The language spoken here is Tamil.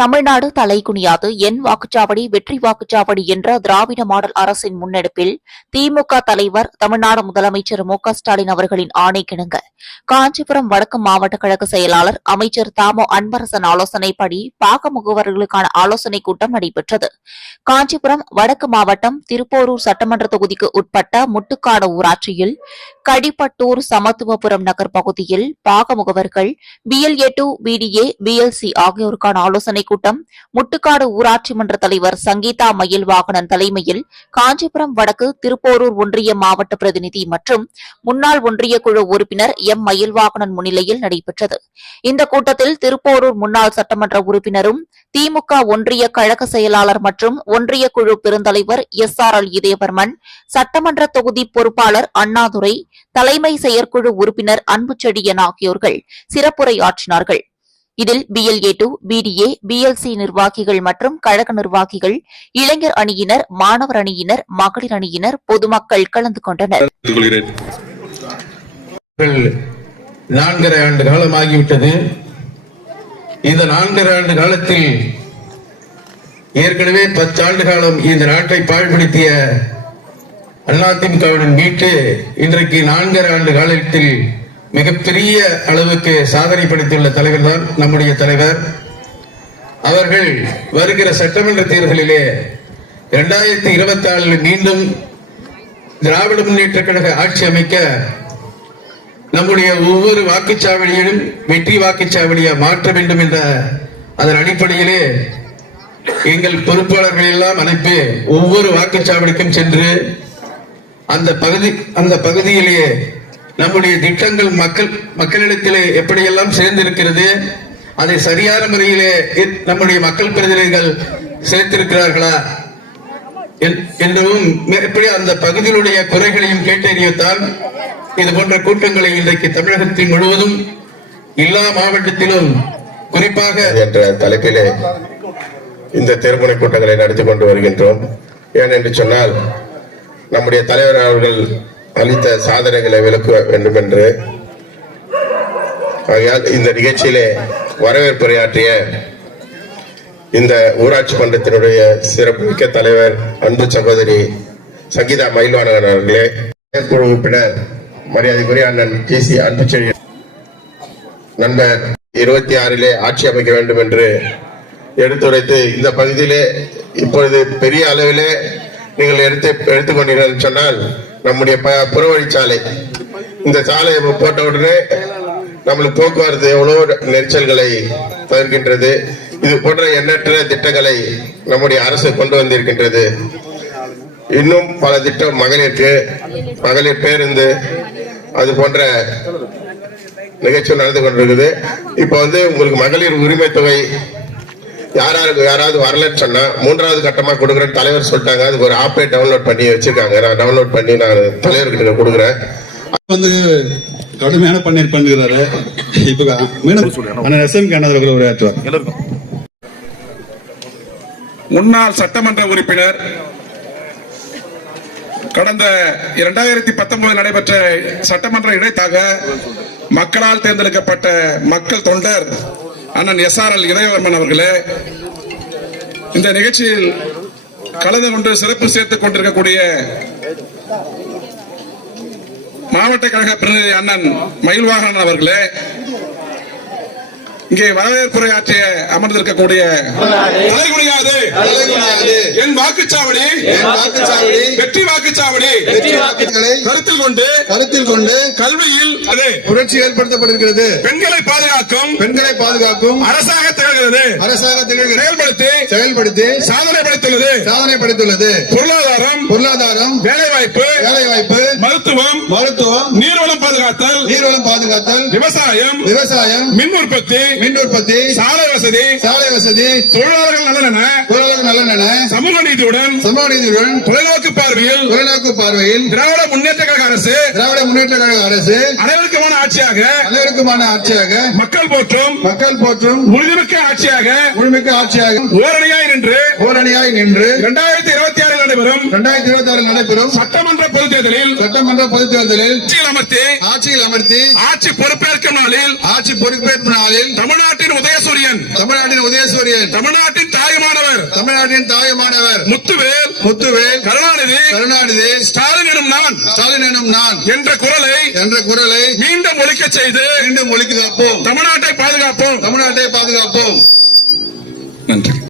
தமிழ்நாடு தலைகுனியாது என் வாக்குச்சாவடி வெற்றி வாக்குச்சாவடி என்ற திராவிட மாடல் அரசின் முன்னெடுப்பில் திமுக தலைவர் தமிழ்நாடு முதலமைச்சர் மு க ஸ்டாலின் அவர்களின் ஆணைக்கிணங்க காஞ்சிபுரம் வடக்கு மாவட்ட கழக செயலாளர் அமைச்சர் தாமோ அன்பரசன் ஆலோசனைப்படி பாக முகவர்களுக்கான ஆலோசனைக் கூட்டம் நடைபெற்றது. காஞ்சிபுரம் வடக்கு மாவட்டம் திருப்போரூர் சட்டமன்ற தொகுதிக்கு உட்பட்ட முட்டுக்காடு ஊராட்சியில் கடிப்பட்டூர் சமத்துவபுரம் நகர் பகுதியில் பாக முகவர்கள் BLA2 BDA BLC ஆகியோருக்கான ஆலோசனைக் கூட்டம் முட்டுக்காடு ஊராட்சி மன்ற தலைவர் சங்கீதா மயில்வாகனன் தலைமையில் காஞ்சிபுரம் வடக்கு திருப்போரூர் ஒன்றிய மாவட்ட பிரதிநிதி மற்றும் முன்னாள் ஒன்றிய குழு உறுப்பினர் எம் மயில்வாகனன் முன்னிலையில் நடைபெற்றது. இந்த கூட்டத்தில் திருப்போரூர் முன்னாள் சட்டமன்ற உறுப்பினரும் திமுக ஒன்றிய கழக செயலாளர் மற்றும் ஒன்றிய குழு பெருந்தலைவர் SRL இதயவர்மன், சட்டமன்ற தொகுதி பொறுப்பாளர் அண்ணாதுரை, தலைமை செயற்குழு உறுப்பினர் அன்புச்செழியன் ஆகியோர்கள் சிறப்புரையாற்றினார்கள். இதில் BLA2 BDA BLC நிர்வாகிகள் மற்றும் கழக நிர்வாகிகள், இளைஞர் அணியினர், மாணவர் அணியினர், மகளிர் அணியினர், பொதுமக்கள் கலந்து கொண்டனர். 4.5 ஆண்டு காலமாகிவிட்டது. இந்த 4.5 ஆண்டு காலத்தில் ஏற்கனவே 10 ஆண்டு காலம் இந்த நாட்டை பாழ்படுத்திய அதிமுகவுடன் மீட்டு இன்றைக்கு 4.5 ஆண்டு காலத்தில் மிகப்பெரிய அளவுக்கு சாதனை படைத்துள்ள தலைவர் தான் நம்முடைய தலைவர் அவர்கள். வருகிற சட்டமன்ற தேர்தலிலே 2024 மீண்டும் திராவிட முன்னேற்ற கழக ஆட்சி அமைக்க நம்முடைய ஒவ்வொரு வாக்குச்சாவடியிலும் வெற்றி வாக்குச்சாவடியை மாற்ற வேண்டும் என்ற அதன் அடிப்படையிலே எங்கள் பொறுப்பாளர்கள் எல்லாம் அனுப்பி ஒவ்வொரு வாக்குச்சாவடிக்கும் சென்று அந்த பகுதியிலேயே நம்முடைய திட்டங்கள் மக்களிடத்திலே எப்படியெல்லாம் சேர்ந்திருக்கிறது, அதை சரியான முறையிலே நம்முடைய மக்கள் பிரதிநிதிகள் சேர்த்திருக்கிறார்களா என்றும் எப்படி அந்த பகுதியிலுடைய குறைகளையும் கேட்டறியத்தான் இது போன்ற கூட்டங்களை இன்றைக்கு தமிழகத்தில் முழுவதும் எல்லா மாவட்டத்திலும் குறிப்பாக என்ற தலைப்பிலே இந்த தேர்முனை கூட்டங்களை நடத்தி கொண்டு வருகின்றோம். ஏனென்று சொன்னால் நம்முடைய தலைவர் அவர்கள் அளித்த சாதனைகளை விளக்க வேண்டும் என்று. ஆகையால் இந்த நிகழ்ச்சியிலே வரவேற்புரையாற்றிய இந்த ஊராட்சி மன்றத்தினுடைய சிறப்புமிக்க தலைவர் அன்பு சகோதரி சங்கீதா மயில்வாகனன் அவர்களே, குழு உறுப்பினர் மரியாதைக்குரிய அண்ணன் GC அன்புச்செழியன் நண்பர் 26 ஆட்சி அமைக்க வேண்டும் என்று எடுத்துரைத்து இந்த பகுதியிலே இப்பொழுது பெரிய அளவிலே நீங்கள் எடுத்துக்கொண்டீர்கள் சொன்னால் நம்முடைய புறவழிச்சாலை, இந்த சாலையை போட்ட உடனே நம்மளுக்கு போக்குவரத்து எவ்வளவு நெரிசல்களை தவிர்க்கின்றது. இது போன்ற எண்ணற்ற திட்டங்களை நம்முடைய அரசு கொண்டு வந்திருக்கின்றது. இன்னும் பல திட்டம், மகளிர் பேருந்து, அது போன்ற நிகழ்ச்சிகள் நடந்து கொண்டிருக்குது. இப்ப உங்களுக்கு மகளிர் உரிமை தொகை யாராவது வரலன்னு சொன்னா 3வது கட்டமா கொடுக்குறேன்னு தலைவர் சொல்லிட்டாங்க. அதுக்கு ஒரு ஆப்பை டவுன்லோட் பண்ணி வச்சிருக்காங்க. நான் டவுன்லோட் பண்ணி நான் தலைவர்கிட்ட கொடுக்குறேன். கடுமையான பன்னீர் பண்ணுகிறாரு. இப்ப உரையாற்றுவார். முன்னாள் சட்டமன்ற உறுப்பினர், கடந்த 2019 நடைபெற்ற சட்டமன்ற இடைத்தாக மக்களால் தேர்ந்தெடுக்கப்பட்ட மக்கள் தொண்டர் அண்ணன் SRL இதயவர்மன் அவர்களே, இந்த நிகழ்ச்சியில் கலந்து கொண்டு சிறப்பு சேர்த்துக் கொண்டிருக்கக்கூடிய மாவட்ட கழக பிரதிநிதி அண்ணன் மயில்வாகனன் அவர்களே, இங்கே வரவேற்புரையாற்றிய அமர்ந்திருக்கக்கூடிய என் வாக்குச்சாவடி வெற்றி வாக்குச்சாவடி கருத்தில் கொண்டு கல்வியில் புரட்சி ஏற்படுத்தப்பட்டிருக்கிறது. பெண்களை பாதுகாக்கும் அரசாக திகழ்கிறது. செயல்படுத்தி சாதனை படைத்துள்ளது. பொருளாதாரம் வேலைவாய்ப்பு மருத்துவம் நீர்வளம் பாதுகாத்தல் விவசாயம் மின் உற்பத்தி சாலை வசதி தொழிலாளர்கள் நலன சமூக நீதியுடன் தொலைநோக்கு பார்வையில் திராவிட முன்னேற்ற கழக அரசு அனைவருக்குமான ஆட்சியாக மக்கள் போற்றும் உறுதிமிக்க ஆட்சியாக ஓரணியாய் நின்று 2026 நடைபெறும் சட்டமன்ற பொதுத் தேர்தலில் ஆட்சியில் அமர்த்தி ஆட்சி பொறுப்பேற்கும் நாளில் தமிழ்நாட்டின் உதயசூரியன் செங்கோட்டையன் தமிழ்நாட்டின் தாயுமானவர் தமிழ்நாட்டின் தாயமானவர் முத்துவேல் கருணாநிதி ஸ்டாலின் எனும் நான் என்ற குரலை மீண்டும் ஒலிக்கச் செய்து மீண்டும் ஒழிக்க காப்போம் தமிழ்நாட்டை பாதுகாப்போம் தமிழ்நாட்டை பாதுகாப்போம் நன்றி.